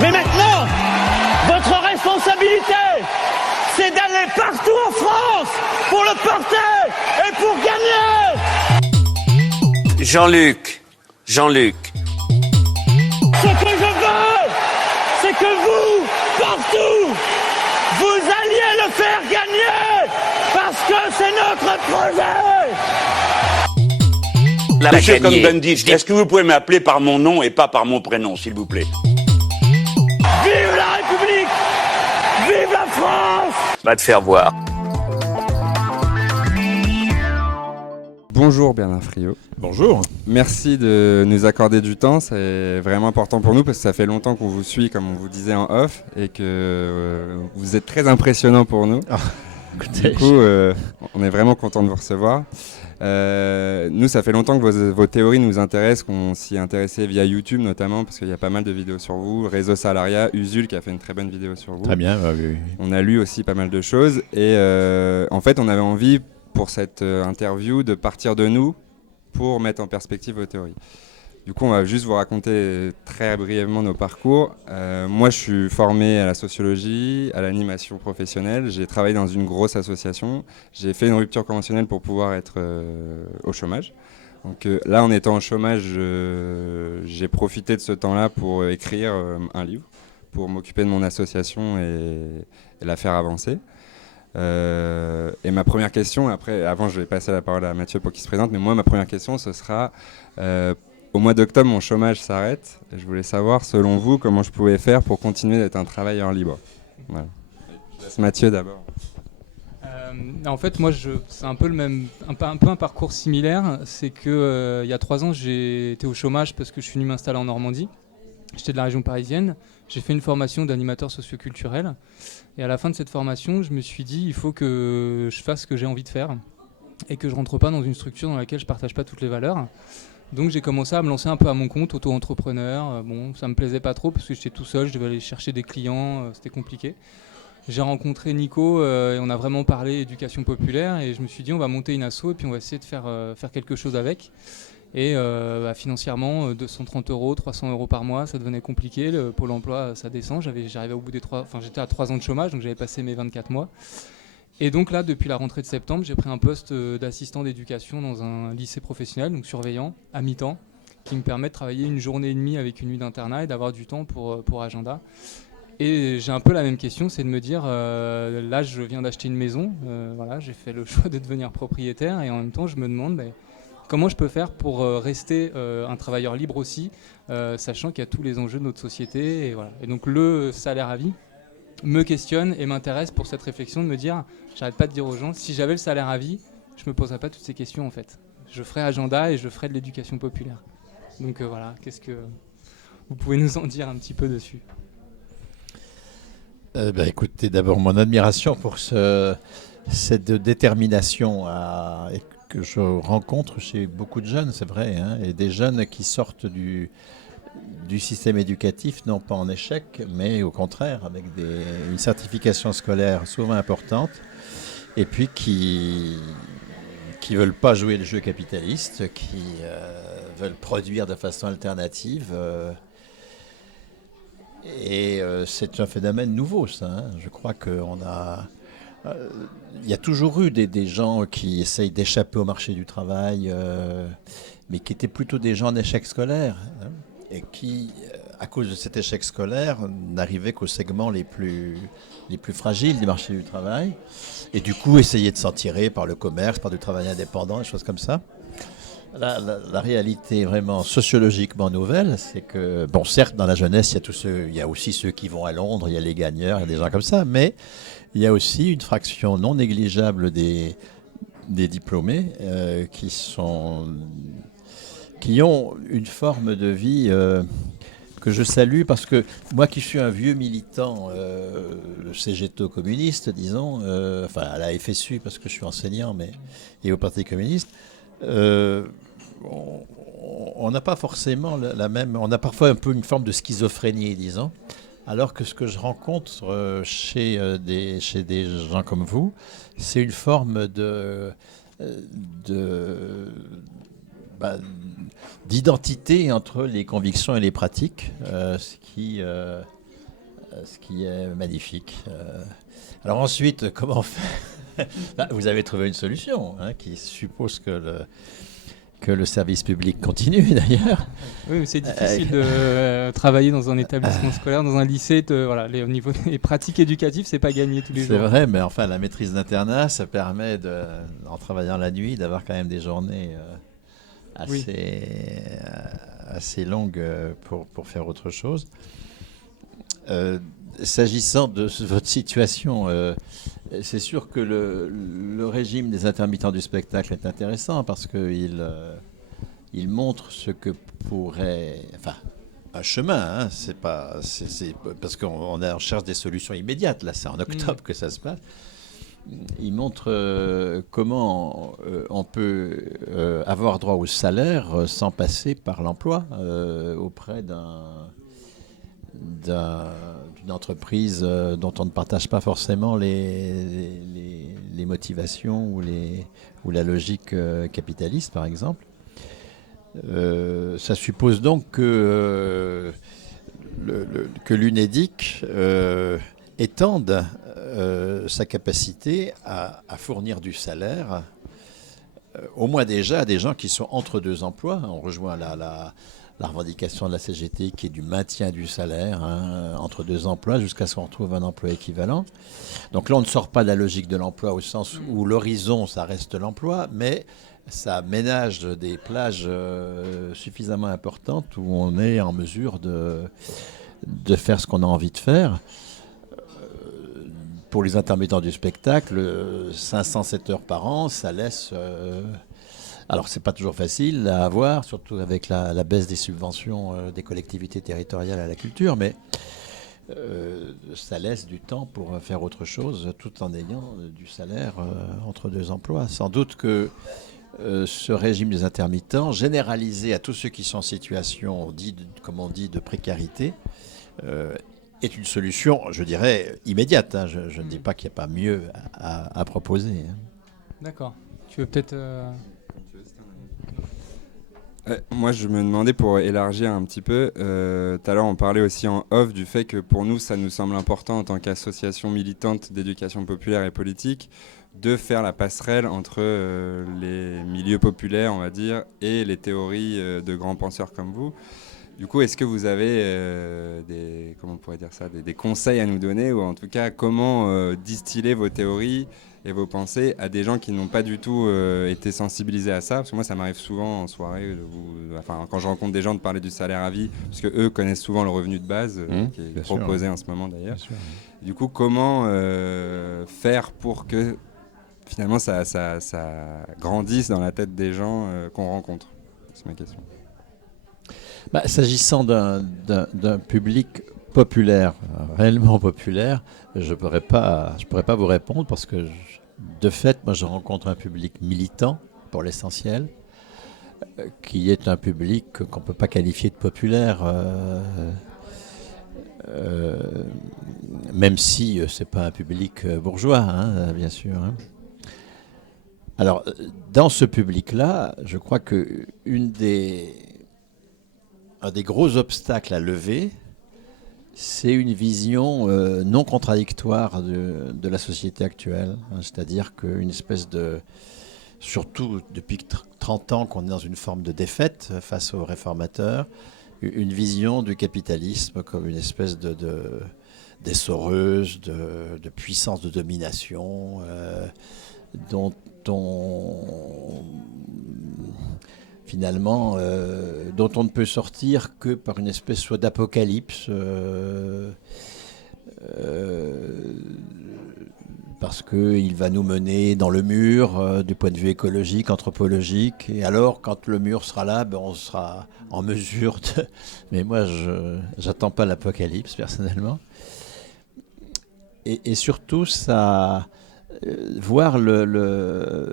Mais maintenant, votre responsabilité, c'est d'aller partout en France pour le porter et pour gagner. Jean-Luc. Ce que je veux, c'est que vous, partout, vous alliez le faire gagner, parce que c'est notre projet. Monsieur Cohn-Bendit, est-ce que vous pouvez m'appeler par mon nom et pas par mon prénom, s'il vous plaît? Vive la République! Vive la France! Va te faire voir. Bonjour Bernard Friot. Bonjour. Merci de nous accorder du temps, c'est vraiment important pour nous parce que ça fait longtemps qu'on vous suit comme on vous disait en off et que vous êtes très impressionnant pour nous. Du coup, on est vraiment content de vous recevoir. Nous, ça fait longtemps que vos théories nous intéressent, qu'on s'y est intéressé via YouTube notamment parce qu'il y a pas mal de vidéos sur vous. Réseau Salariat, Usul qui a fait une très bonne vidéo sur vous. Très bien, oui. On a lu aussi pas mal de choses et en fait, on avait envie pour cette interview de partir de nous pour mettre en perspective vos théories. Du coup, on va juste vous raconter très brièvement nos parcours. Moi, je suis formé à la sociologie, à l'animation professionnelle. J'ai travaillé dans une grosse association. J'ai fait une rupture conventionnelle pour pouvoir être au chômage. Donc là, en étant au chômage, j'ai profité de ce temps-là pour écrire un livre, pour m'occuper de mon association et la faire avancer. Et ma première question, avant je vais passer la parole à Mathieu pour qu'il se présente, mais moi ma première question ce sera, au mois d'octobre mon chômage s'arrête, et je voulais savoir selon vous comment je pouvais faire pour continuer d'être un travailleur libre. Voilà. Je laisse Mathieu d'abord. En fait moi c'est un peu un parcours similaire, c'est que il y a 3 ans j'ai été au chômage parce que je suis venu m'installer en Normandie. J'étais de la région parisienne, j'ai fait une formation d'animateur socioculturel et à la fin de cette formation, je me suis dit il faut que je fasse ce que j'ai envie de faire et que je rentre pas dans une structure dans laquelle je partage pas toutes les valeurs. Donc j'ai commencé à me lancer un peu à mon compte, auto-entrepreneur. Bon, ça me plaisait pas trop parce que j'étais tout seul, je devais aller chercher des clients, c'était compliqué. J'ai rencontré Nico et on a vraiment parlé éducation populaire et je me suis dit on va monter une asso et puis on va essayer de faire quelque chose avec. Et financièrement, 230 €, 300 € par mois, ça devenait compliqué. Le Pôle emploi, ça descend. J'arrivais au bout j'étais à 3 ans de chômage, donc j'avais passé mes 24 mois. Et donc là, depuis la rentrée de septembre, j'ai pris un poste d'assistant d'éducation dans un lycée professionnel, donc surveillant, à mi-temps, qui me permet de travailler une journée et demie avec une nuit d'internat et d'avoir du temps pour agenda. Et j'ai un peu la même question, c'est de me dire, là, je viens d'acheter une maison. Voilà, j'ai fait le choix de devenir propriétaire et en même temps, je me demande... comment je peux faire pour rester un travailleur libre aussi, sachant qu'il y a tous les enjeux de notre société. Et, voilà. Et donc le salaire à vie me questionne et m'intéresse pour cette réflexion de me dire, j'arrête pas de dire aux gens, si j'avais le salaire à vie, je me poserais pas toutes ces questions en fait. Je ferais agenda et je ferais de l'éducation populaire. Donc voilà, qu'est-ce que vous pouvez nous en dire un petit peu dessus? Écoutez, d'abord mon admiration pour cette détermination que je rencontre chez beaucoup de jeunes, c'est vrai, hein, et des jeunes qui sortent du système éducatif, non pas en échec, mais au contraire, avec une certification scolaire souvent importante, et puis qui veulent pas jouer le jeu capitaliste, qui veulent produire de façon alternative. C'est un phénomène nouveau, ça. Hein. Je crois qu'on a... Il y a toujours eu des gens qui essayent d'échapper au marché du travail, mais qui étaient plutôt des gens en échec scolaire, hein, et qui, à cause de cet échec scolaire, n'arrivaient qu'aux segments les plus fragiles du marché du travail, et du coup essayaient de s'en tirer par le commerce, par du travail indépendant, des choses comme ça. La réalité vraiment sociologiquement nouvelle, c'est que, bon, certes, dans la jeunesse, il y a aussi ceux qui vont à Londres, il y a les gagneurs, il y a des gens comme ça, mais il y a aussi une fraction non négligeable des diplômés qui ont une forme de vie que je salue, parce que moi qui suis un vieux militant CGT communiste, disons, à la FSU parce que je suis enseignant, et au Parti communiste, on n'a pas forcément la même... On a parfois un peu une forme de schizophrénie, disons, alors que ce que je rencontre chez des gens comme vous, c'est une forme d'identité entre les convictions et les pratiques, ce qui ce qui est magnifique. Alors ensuite, comment faire? Vous avez trouvé une solution qui suppose que le service public continue d'ailleurs. Oui, mais c'est difficile de travailler dans un établissement scolaire, dans un lycée. Au niveau des pratiques éducatives, c'est pas gagné tous les jours. C'est vrai, mais enfin, la maîtrise d'internat, ça permet, en travaillant la nuit, d'avoir quand même des journées assez longues pour faire autre chose. S'agissant de votre situation, c'est sûr que le régime des intermittents du spectacle est intéressant parce qu'il montre ce que pourrait... Enfin, un chemin, c'est parce qu'on cherche des solutions immédiates. Là, c'est en octobre que ça se passe. Il montre comment on peut avoir droit au salaire sans passer par l'emploi auprès d'une entreprise dont on ne partage pas forcément les motivations ou la logique capitaliste, par exemple. Ça suppose donc que l'UNEDIC étende sa capacité à fournir du salaire, au moins déjà à des gens qui sont entre deux emplois. On rejoint la revendication de la CGT qui est du maintien du salaire entre deux emplois jusqu'à ce qu'on retrouve un emploi équivalent. Donc là, on ne sort pas de la logique de l'emploi au sens où l'horizon, ça reste l'emploi, mais ça ménage des plages suffisamment importantes où on est en mesure de faire ce qu'on a envie de faire. Pour les intermittents du spectacle, 507 heures par an, ça laisse... Alors, c'est pas toujours facile à avoir, surtout avec la baisse des subventions des collectivités territoriales à la culture, mais ça laisse du temps pour faire autre chose, tout en ayant du salaire entre deux emplois. Sans doute que ce régime des intermittents, généralisé à tous ceux qui sont en situation, comme on dit, de précarité, est une solution, je dirais, immédiate. Je ne dis pas qu'il n'y a pas mieux à proposer. D'accord. Tu veux peut-être... Moi, je me demandais, pour élargir un petit peu, tout à l'heure on parlait aussi en off du fait que pour nous, ça nous semble important en tant qu'association militante d'éducation populaire et politique de faire la passerelle entre les milieux populaires, on va dire, et les théories de grands penseurs comme vous. Du coup, est-ce que vous avez des conseils à nous donner, ou en tout cas comment distiller vos théories et vos pensées à des gens qui n'ont pas du tout été sensibilisés à ça? Parce que moi, ça m'arrive souvent en soirée, quand je rencontre des gens, de parler du salaire à vie, parce que eux connaissent souvent le revenu de base, qui est proposé en ce moment d'ailleurs. Du coup, comment faire pour que finalement ça grandisse dans la tête des gens qu'on rencontre? C'est ma question. S'agissant d'un public populaire, réellement populaire, je pourrais pas vous répondre parce que, de fait, moi je rencontre un public militant, pour l'essentiel, qui est un public qu'on ne peut pas qualifier de populaire, même si ce n'est pas un public bourgeois, bien sûr. Alors, dans ce public-là, je crois qu'un des gros obstacles à lever, c'est une vision non contradictoire de la société actuelle. C'est-à-dire qu'une espèce de... Surtout depuis 30 ans qu'on est dans une forme de défaite face aux réformateurs, une vision du capitalisme comme une espèce d'essoreuse, de puissance de domination, dont on... finalement, dont on ne peut sortir que par une espèce soit d'apocalypse, parce qu'il va nous mener dans le mur du point de vue écologique, anthropologique. Et alors, quand le mur sera là, on sera en mesure de... Mais moi, je n'attends pas l'apocalypse, personnellement. Et surtout, ça... voir le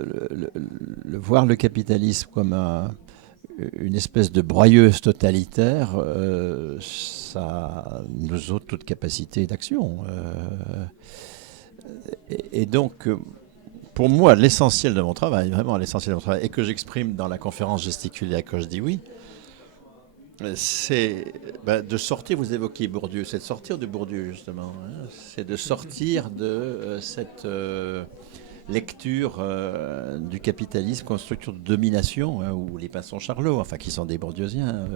capitalisme comme une espèce de broyeuse totalitaire, ça nous ôte toute capacité d'action. Et donc, pour moi, l'essentiel de mon travail, vraiment l'essentiel de mon travail, et que j'exprime dans la conférence gesticulaire quand je dis oui, C'est de sortir, vous évoquez Bourdieu, c'est de sortir de Bourdieu justement, hein. C'est de sortir de cette lecture du capitalisme comme structure de domination, hein, ou les pinsons Charlot, enfin qui sont des bourdieusiens,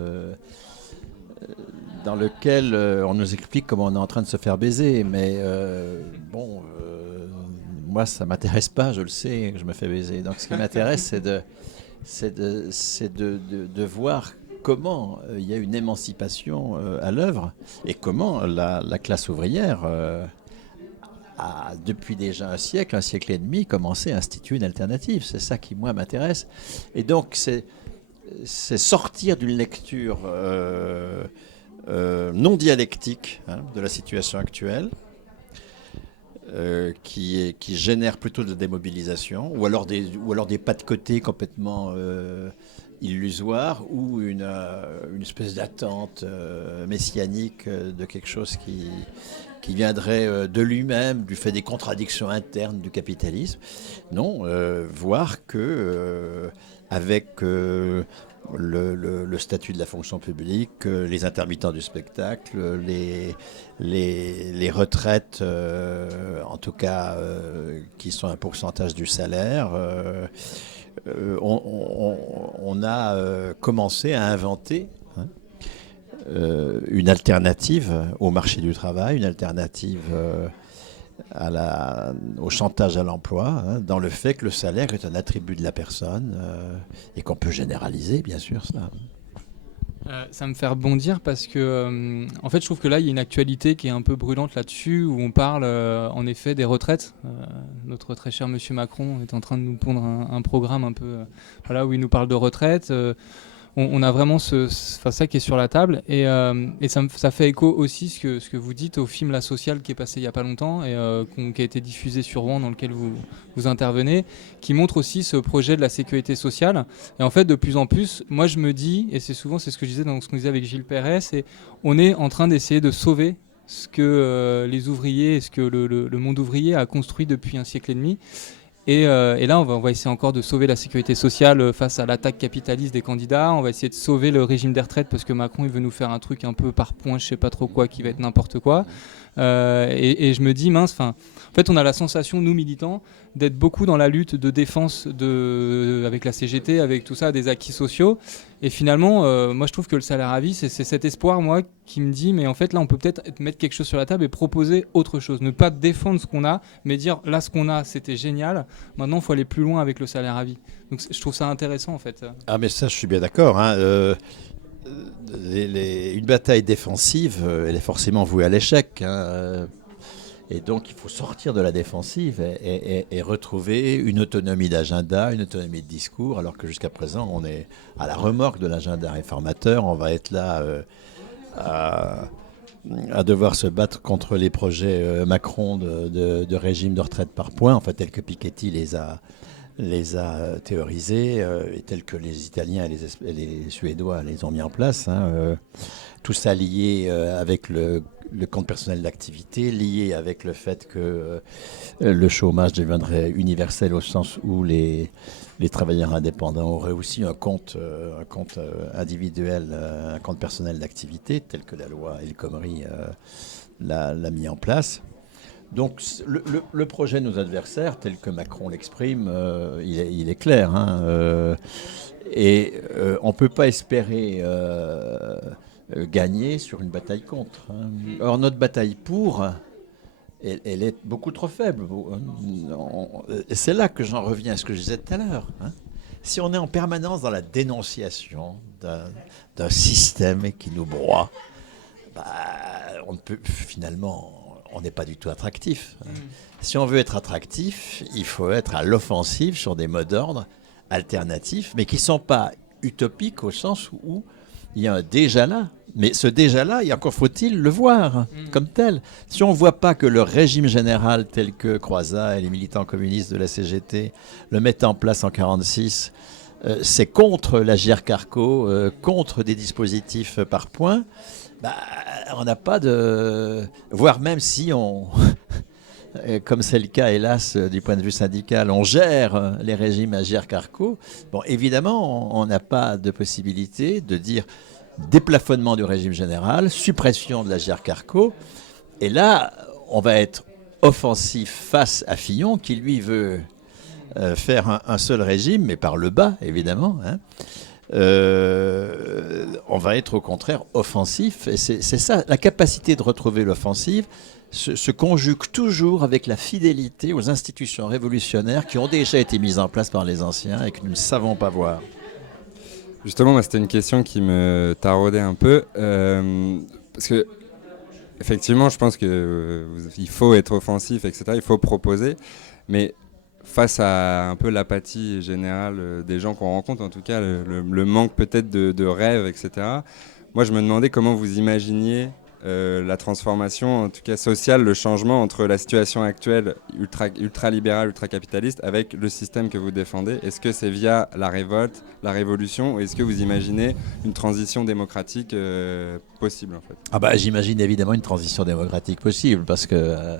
dans lequel on nous explique comment on est en train de se faire baiser, mais moi ça m'intéresse pas, je le sais, je me fais baiser. Donc ce qui m'intéresse, c'est de voir comment il y a une émancipation à l'œuvre et comment la classe ouvrière a, depuis déjà un siècle et demi, commencé à instituer une alternative. C'est ça qui, moi, m'intéresse. Et donc, c'est sortir d'une lecture non dialectique, hein, de la situation actuelle, qui génère plutôt de la démobilisation, ou alors des pas de côté complètement illusoire, ou une espèce d'attente messianique de quelque chose qui viendrait de lui-même, du fait des contradictions internes du capitalisme. Non, voir que avec le statut de la fonction publique, les intermittents du spectacle, les retraites, en tout cas qui sont un pourcentage du salaire, on a commencé à inventer une alternative au marché du travail, une alternative au chantage à l'emploi, hein, dans le fait que le salaire est un attribut de la personne et qu'on peut généraliser, bien sûr, ça. Ça me fait rebondir parce que, en fait, je trouve que là, il y a une actualité qui est un peu brûlante là-dessus, où on parle en effet des retraites. Notre très cher monsieur Macron est en train de nous pondre un programme un peu, où il nous parle de retraite. On a vraiment ça qui est sur la table, et ça fait écho aussi ce que vous dites au film La Sociale qui est passé il n'y a pas longtemps et qui a été diffusé sur Rouen, dans lequel vous intervenez, qui montre aussi ce projet de la sécurité sociale. Et en fait, de plus en plus, moi je me dis, et c'est ce que je disais dans ce qu'on disait avec Gilles Perret, c'est on est en train d'essayer de sauver ce que les ouvriers, ce que le monde ouvrier a construit depuis un siècle et demi. Et là, on va essayer encore de sauver la sécurité sociale face à l'attaque capitaliste des candidats. On va essayer de sauver le régime des retraites parce que Macron, il veut nous faire un truc un peu par points, je sais pas trop quoi, qui va être n'importe quoi. Et je me dis, mince, en fait, on a la sensation, nous militants, d'être beaucoup dans la lutte de défense avec la CGT, avec tout ça, des acquis sociaux. Et finalement, moi, je trouve que le salaire à vie, c'est cet espoir, moi, qui me dit, mais en fait, là, on peut peut-être mettre quelque chose sur la table et proposer autre chose. Ne pas défendre ce qu'on a, mais dire, là, ce qu'on a, c'était génial. Maintenant, il faut aller plus loin avec le salaire à vie. Donc, je trouve ça intéressant, en fait. Ah, mais ça, je suis bien d'accord, hein. Une bataille défensive, elle est forcément vouée à l'échec, hein. Et donc, il faut sortir de la défensive et retrouver une autonomie d'agenda, une autonomie de discours, alors que jusqu'à présent, on est à la remorque de l'agenda réformateur. On va être là à devoir se battre contre les projets Macron de régime de retraite par points, enfin, tel que Piketty les a théorisés, et tels que les Italiens et les Suédois les ont mis en place, hein, tout ça lié avec le compte personnel d'activité, lié avec le fait que le chômage deviendrait universel au sens où les travailleurs indépendants auraient aussi un compte individuel, un compte personnel d'activité, tel que la loi El Khomri l'a mis en place. Donc le projet de nos adversaires, tel que Macron l'exprime, il est clair, hein, et on ne peut pas espérer gagner sur une bataille contre, hein. Or, notre bataille pour, elle est beaucoup trop faible. C'est là que j'en reviens à ce que je disais tout à l'heure, hein. Si on est en permanence dans la dénonciation d'un système qui nous broie, on ne peut finalement... on n'est pas du tout attractif. Si on veut être attractif, il faut être à l'offensive sur des modes d'ordre alternatifs, mais qui ne sont pas utopiques au sens où il y a un déjà là. Mais ce déjà là, et encore faut-il le voir comme tel. Si on ne voit pas que le régime général tel que Croizat et les militants communistes de la CGT le mettent en place en 1946, c'est contre la GIR-Carco, contre des dispositifs par points, on n'a pas de... Voire même si on... comme c'est le cas, hélas, du point de vue syndical, on gère les régimes à GIR-Carco, bon, évidemment, on n'a pas de possibilité de dire... déplafonnement du régime général, suppression de la GR-Carco. Et là, on va être offensif face à Fillon, qui lui veut faire un seul régime, mais par le bas, évidemment. On va être au contraire offensif. Et c'est ça, la capacité de retrouver l'offensive se conjugue toujours avec la fidélité aux institutions révolutionnaires qui ont déjà été mises en place par les anciens et que nous ne savons pas voir. Justement, moi, c'était une question qui me taraudait un peu. Parce que, effectivement, je pense qu'il faut être offensif, etc. Il faut proposer. Mais face à un peu l'apathie générale des gens qu'on rencontre, en tout cas, le manque peut-être de rêve, etc. Moi, je me demandais comment vous imaginiez la transformation, en tout cas sociale, le changement entre la situation actuelle ultra-libérale, ultra-capitaliste, avec le système que vous défendez. Est-ce que c'est via la révolte, la révolution, ou est-ce que vous imaginez une transition démocratique possible, en fait ? J'imagine évidemment une transition démocratique possible, parce que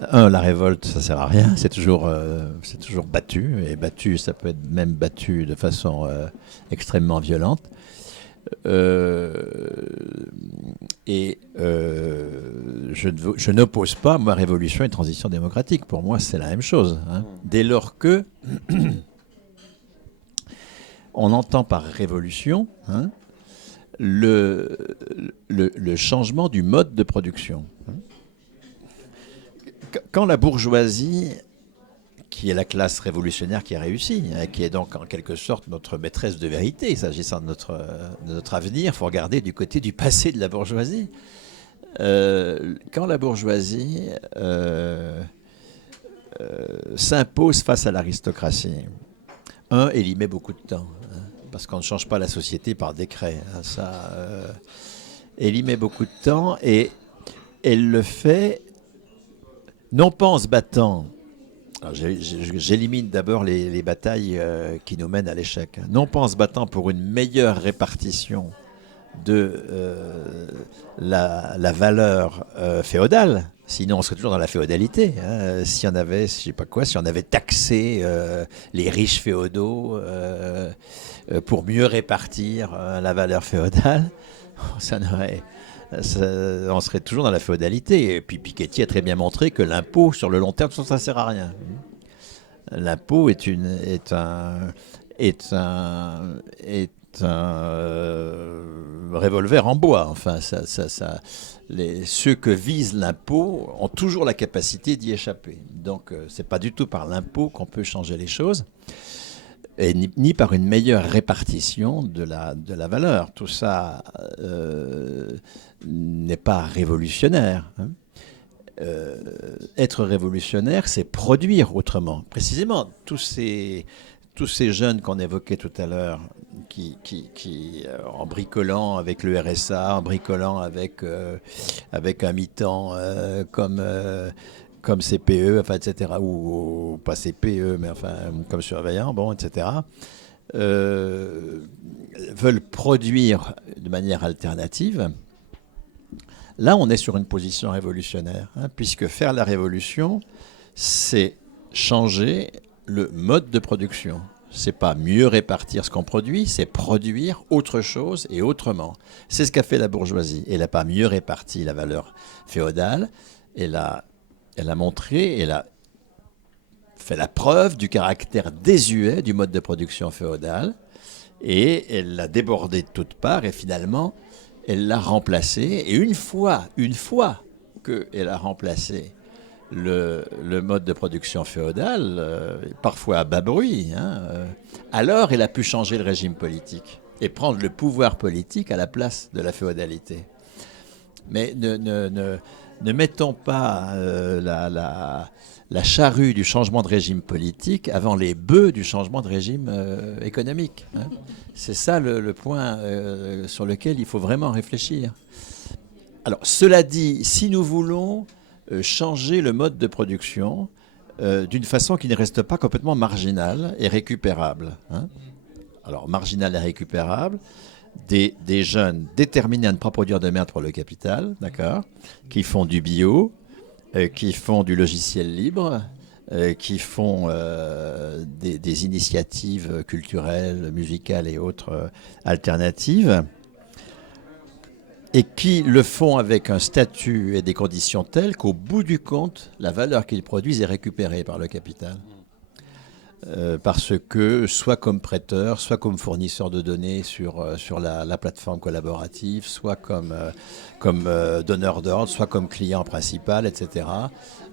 la révolte, ça sert à rien, c'est toujours battu, et battu, ça peut être même battu de façon extrêmement violente. Je n'oppose pas, moi, révolution et transition démocratique. Pour moi, c'est la même chose. Dès lors que on entend par révolution le changement du mode de production. Quand la bourgeoisie, qui est la classe révolutionnaire qui a réussi, qui est donc en quelque sorte notre maîtresse de vérité, s'agissant de notre avenir, il faut regarder du côté du passé de la bourgeoisie. Quand la bourgeoisie s'impose face à l'aristocratie, elle y met beaucoup de temps, parce qu'on ne change pas la société par décret. Elle y met beaucoup de temps, et elle le fait non pas en se battant. Alors, j'élimine d'abord les batailles qui nous mènent à l'échec. Non pas en se battant pour une meilleure répartition de la valeur féodale, sinon on serait toujours dans la féodalité. Si on avait, si on avait taxé les riches féodaux pour mieux répartir la valeur féodale, on serait toujours dans la féodalité. Et puis Piketty a très bien montré que l'impôt, sur le long terme, ça ne sert à rien. L'impôt est un revolver en bois. Enfin, ceux que vise l'impôt ont toujours la capacité d'y échapper. Donc, c'est pas du tout par l'impôt qu'on peut changer les choses, et ni par une meilleure répartition de la valeur. Tout ça n'est pas révolutionnaire. Être révolutionnaire, c'est produire autrement. Précisément, tous ces jeunes qu'on évoquait tout à l'heure, qui en bricolant avec le RSA, en bricolant avec un mi-temps comme CPE, enfin, etc., ou pas CPE, mais enfin comme surveillant, etc., veulent produire de manière alternative. Là, on est sur une position révolutionnaire, puisque faire la révolution, c'est changer le mode de production. C'est pas mieux répartir ce qu'on produit, c'est produire autre chose et autrement. C'est ce qu'a fait la bourgeoisie. Elle n'a pas mieux réparti la valeur féodale, elle a montré, elle a fait la preuve du caractère désuet du mode de production féodal, et elle l'a débordé de toutes parts, et finalement, elle l'a remplacé. Et une fois qu'elle a remplacé le mode de production féodal, parfois à bas bruit, alors elle a pu changer le régime politique et prendre le pouvoir politique à la place de la féodalité. Mais ne mettons pas la charrue du changement de régime politique avant les bœufs du changement de régime économique. C'est ça le point sur lequel il faut vraiment réfléchir. Alors, cela dit, si nous voulons changer le mode de production d'une façon qui ne reste pas complètement marginale et récupérable. Alors, marginale et récupérable, des jeunes déterminés à ne pas produire de merde pour le capital, d'accord, qui font du bio, qui font du logiciel libre, qui font des initiatives culturelles, musicales et autres alternatives, et qui le font avec un statut et des conditions telles qu'au bout du compte, la valeur qu'ils produisent est récupérée par le capital. Parce que, soit comme prêteur, soit comme fournisseur de données sur la plateforme collaborative, soit comme donneur d'ordre, soit comme client principal, etc.,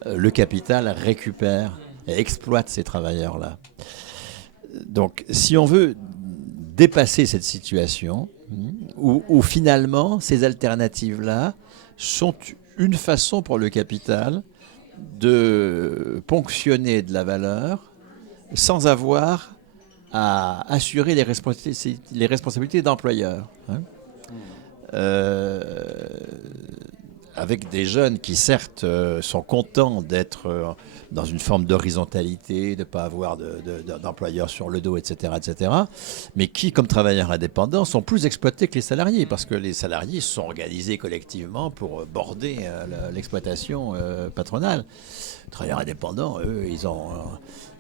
le capital récupère et exploite ces travailleurs-là. Donc, si on veut dépasser cette situation, où finalement, ces alternatives-là sont une façon pour le capital de ponctionner de la valeur sans avoir à assurer les responsabilités d'employeur. Avec des jeunes qui, certes, sont contents d'être dans une forme d'horizontalité, de ne pas avoir d'employeur sur le dos, etc., mais qui, comme travailleurs indépendants, sont plus exploités que les salariés, parce que les salariés sont organisés collectivement pour border l'exploitation patronale. Les travailleurs indépendants, eux,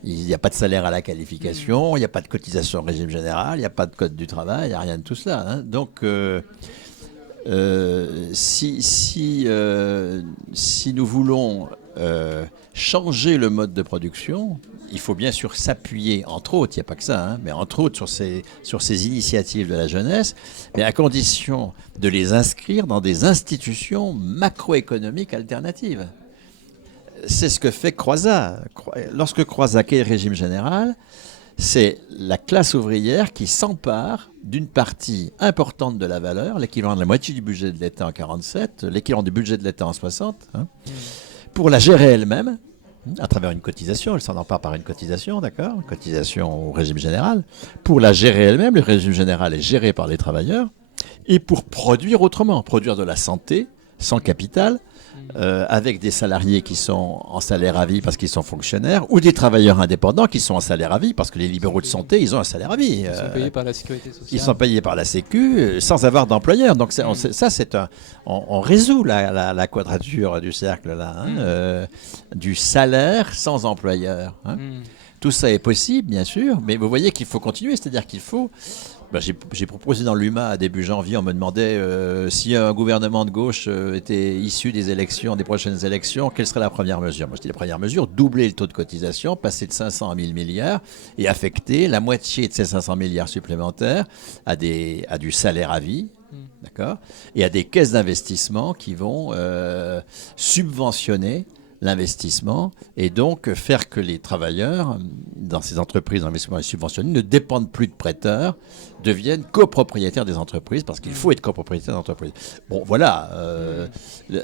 il n'y a pas de salaire à la qualification, il n'y a pas de cotisation au régime général, il n'y a pas de code du travail, il n'y a rien de tout cela. Hein. Donc, si nous voulons changer le mode de production, il faut bien sûr s'appuyer, entre autres, il n'y a pas que ça, mais entre autres sur ces initiatives de la jeunesse, mais à condition de les inscrire dans des institutions macroéconomiques alternatives. C'est ce que fait Croizat. Lorsque Croizat crée le régime général, c'est la classe ouvrière qui s'empare d'une partie importante de la valeur, l'équivalent de la moitié du budget de l'État en 1947, l'équivalent du budget de l'État en 1960, pour la gérer elle-même, à travers une cotisation, elle s'en empare par une cotisation, d'accord, une cotisation au régime général. Pour la gérer elle-même, le régime général est géré par les travailleurs, et pour produire autrement, produire de la santé, sans capital, avec des salariés qui sont en salaire à vie parce qu'ils sont fonctionnaires, ou des travailleurs indépendants qui sont en salaire à vie parce que les libéraux de santé, ils ont un salaire à vie. Ils sont payés par la sécurité sociale. Ils sont payés par la Sécu sans avoir d'employeur. Donc on résout la quadrature du cercle là, du salaire sans employeur. Tout ça est possible, bien sûr, mais vous voyez qu'il faut continuer, c'est-à-dire qu'il faut... J'ai proposé dans l'UMA à début janvier, on me demandait si un gouvernement de gauche était issu des prochaines élections, quelle serait la première mesure? Moi, je dis la première mesure, doubler le taux de cotisation, passer de 500 à 1000 milliards et affecter la moitié de ces 500 milliards supplémentaires à du salaire à vie. D'accord, et à des caisses d'investissement qui vont subventionner l'investissement et donc faire que les travailleurs dans ces entreprises d'investissement subventionnés ne dépendent plus de prêteurs, deviennent copropriétaires des entreprises parce qu'il faut être copropriétaire d'entreprise. Bon, voilà,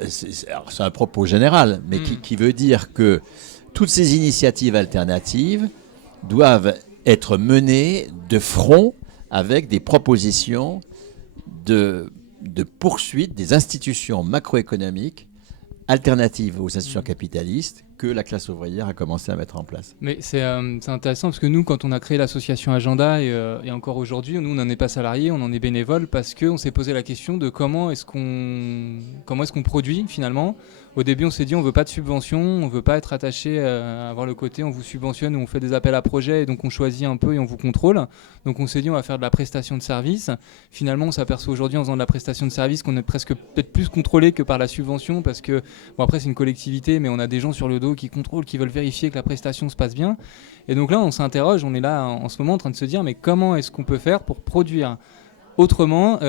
c'est un propos général, mais qui veut dire que toutes ces initiatives alternatives doivent être menées de front avec des propositions de poursuite des institutions macroéconomiques alternatives aux institutions capitalistes que la classe ouvrière a commencé à mettre en place. Mais c'est intéressant parce que nous, quand on a créé l'association Agenda, et encore aujourd'hui, nous, on n'en est pas salariés, on en est bénévoles parce qu'on s'est posé la question de comment est-ce qu'on produit finalement. Au début, on s'est dit on veut pas de subvention, on veut pas être attaché à avoir le côté on vous subventionne ou on fait des appels à projets et donc on choisit un peu et on vous contrôle. Donc on s'est dit on va faire de la prestation de service. Finalement, on s'aperçoit aujourd'hui en faisant de la prestation de service qu'on est presque peut-être plus contrôlé que par la subvention parce que bon après c'est une collectivité mais on a des gens sur le dos qui contrôlent, qui veulent vérifier que la prestation se passe bien. Et donc là, on s'interroge, on est là en ce moment en train de se dire mais comment est-ce qu'on peut faire pour produire autrement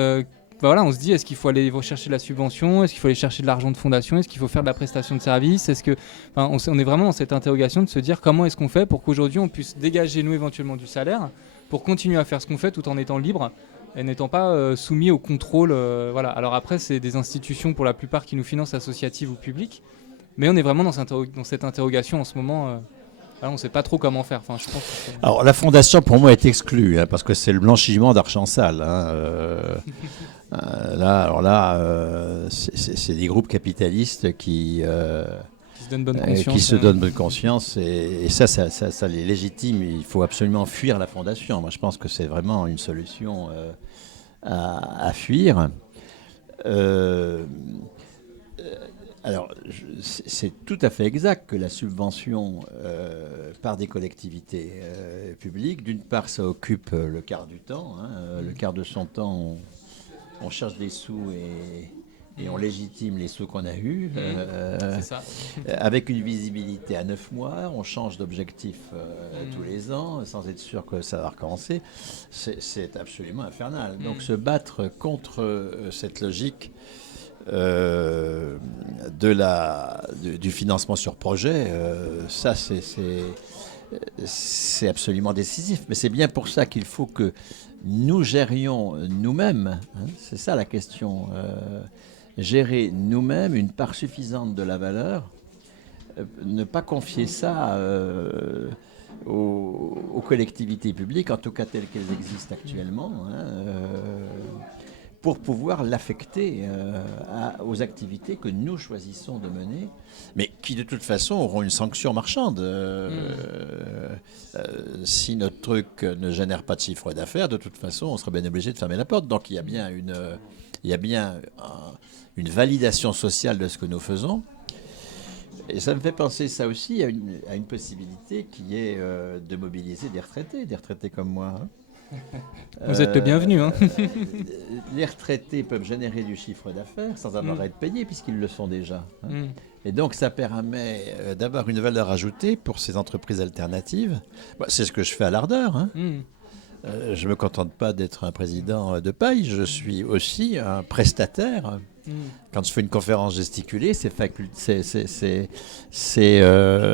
voilà, on se dit, est-ce qu'il faut aller chercher de la subvention? Est-ce qu'il faut aller chercher de l'argent de fondation? Est-ce qu'il faut faire de la prestation de service? On est vraiment dans cette interrogation de se dire comment est-ce qu'on fait pour qu'aujourd'hui on puisse dégager nous éventuellement du salaire pour continuer à faire ce qu'on fait tout en étant libre et n'étant pas soumis au contrôle. Voilà. Alors après, c'est des institutions pour la plupart qui nous financent associatives ou publiques, mais on est vraiment dans cette interrogation en ce moment. On ne sait pas trop comment faire. Je pense que alors la fondation pour moi est exclue parce que c'est le blanchiment d'argent sale. C'est des groupes capitalistes qui se donnent bonne conscience et ça les légitime. Il faut absolument fuir la fondation. Moi, je pense que c'est vraiment une solution à fuir. Alors, c'est tout à fait exact que la subvention par des collectivités publiques, d'une part, ça occupe le quart du temps. Le quart de son temps, on cherche des sous et on légitime les sous qu'on a eus. C'est ça. Avec une visibilité à 9 mois, on change d'objectif tous les ans, sans être sûr que ça va recommencer. C'est absolument infernal. Donc se battre contre cette logique du financement sur projet, ça c'est absolument décisif. Mais c'est bien pour ça qu'il faut que nous gérions nous-mêmes, hein, c'est ça la question, gérer nous-mêmes une part suffisante de la valeur, ne pas confier ça aux collectivités publiques, en tout cas telles qu'elles existent actuellement, hein, pour pouvoir l'affecter aux activités que nous choisissons de mener, mais qui de toute façon auront une sanction marchande. Si notre truc ne génère pas de chiffre d'affaires, de toute façon, on serait bien obligé de fermer la porte. Donc il y a bien une validation sociale de ce que nous faisons. Et ça me fait penser ça aussi à une possibilité qui est de mobiliser des retraités comme moi. Hein. Vous êtes le bienvenu. Hein. Les retraités peuvent générer du chiffre d'affaires sans avoir à être payés puisqu'ils le sont déjà. Hein. Et donc ça permet d'avoir une valeur ajoutée pour ces entreprises alternatives. C'est ce que je fais à l'Ardeur. Hein. Je ne me contente pas d'être un président de paille, je suis aussi un prestataire. Quand je fais une conférence gesticulée, c'est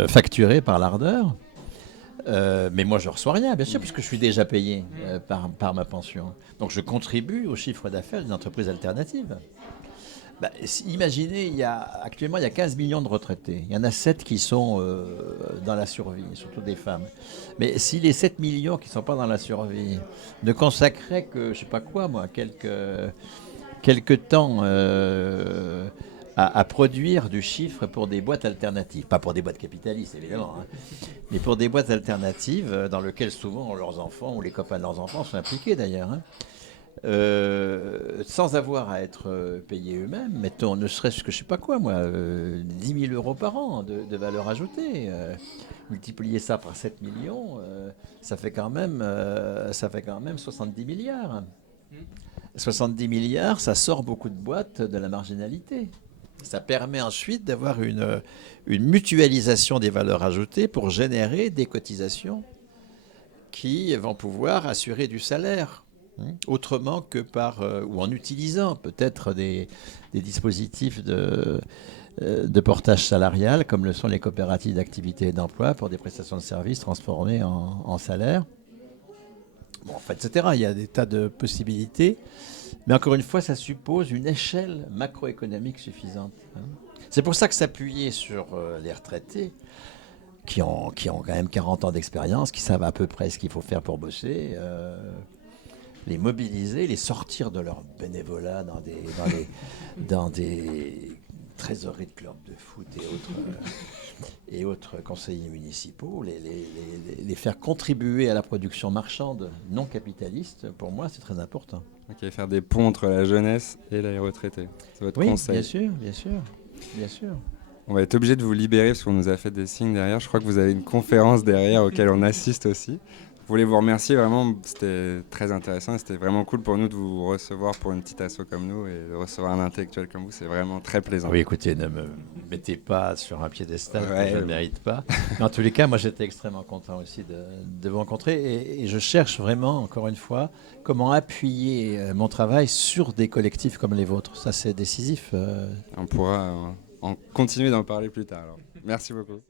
facturé par l'Ardeur. Mais moi, je ne reçois rien, bien sûr, puisque je suis déjà payé par ma pension. Donc, je contribue au chiffre d'affaires des entreprises alternatives. Imaginez, actuellement, il y a 15 millions de retraités. Il y en a 7 qui sont dans la survie, surtout des femmes. Mais si les 7 millions qui ne sont pas dans la survie ne consacraient que, je ne sais pas quoi, moi, quelques temps à produire du chiffre pour des boîtes alternatives. Pas pour des boîtes capitalistes, évidemment, hein, mais pour des boîtes alternatives dans lesquelles souvent leurs enfants ou les copains de leurs enfants sont impliqués d'ailleurs. Hein. Sans avoir à être payés eux-mêmes, mettons ne serait-ce que, je sais pas quoi moi, 10 000 euros par an de valeur ajoutée. Multiplier ça par 7 millions, ça fait quand même 70 milliards. 70 milliards, ça sort beaucoup de boîtes de la marginalité. Ça permet ensuite d'avoir une mutualisation des valeurs ajoutées pour générer des cotisations qui vont pouvoir assurer du salaire, autrement que ou en utilisant peut-être des dispositifs de portage salarial, comme le sont les coopératives d'activité et d'emploi pour des prestations de services transformées en salaire. Bon, etc. Il y a des tas de possibilités. Mais encore une fois, ça suppose une échelle macroéconomique suffisante. C'est pour ça que s'appuyer sur les retraités, qui ont quand même 40 ans d'expérience, qui savent à peu près ce qu'il faut faire pour bosser, les mobiliser, les sortir de leur bénévolat dans des trésoreries de clubs de foot et autres conseillers municipaux, les faire contribuer à la production marchande non capitaliste, pour moi, c'est très important. Ok, faire des ponts entre la jeunesse et les retraités. C'est votre conseil. Bien sûr. On va être obligé de vous libérer parce qu'on nous a fait des signes derrière. Je crois que vous avez une conférence derrière auquel on assiste aussi. Je voulais vous remercier vraiment, c'était très intéressant. C'était vraiment cool pour nous de vous recevoir pour une petite asso comme nous et de recevoir un intellectuel comme vous. C'est vraiment très plaisant. Oui, écoutez, ne me mettez pas sur un piédestal que je ne mérite pas. Mais en tous les cas, moi j'étais extrêmement content aussi de vous rencontrer et je cherche vraiment, encore une fois, comment appuyer mon travail sur des collectifs comme les vôtres. Ça, c'est décisif. On pourra en continuer d'en parler plus tard. Alors. Merci beaucoup.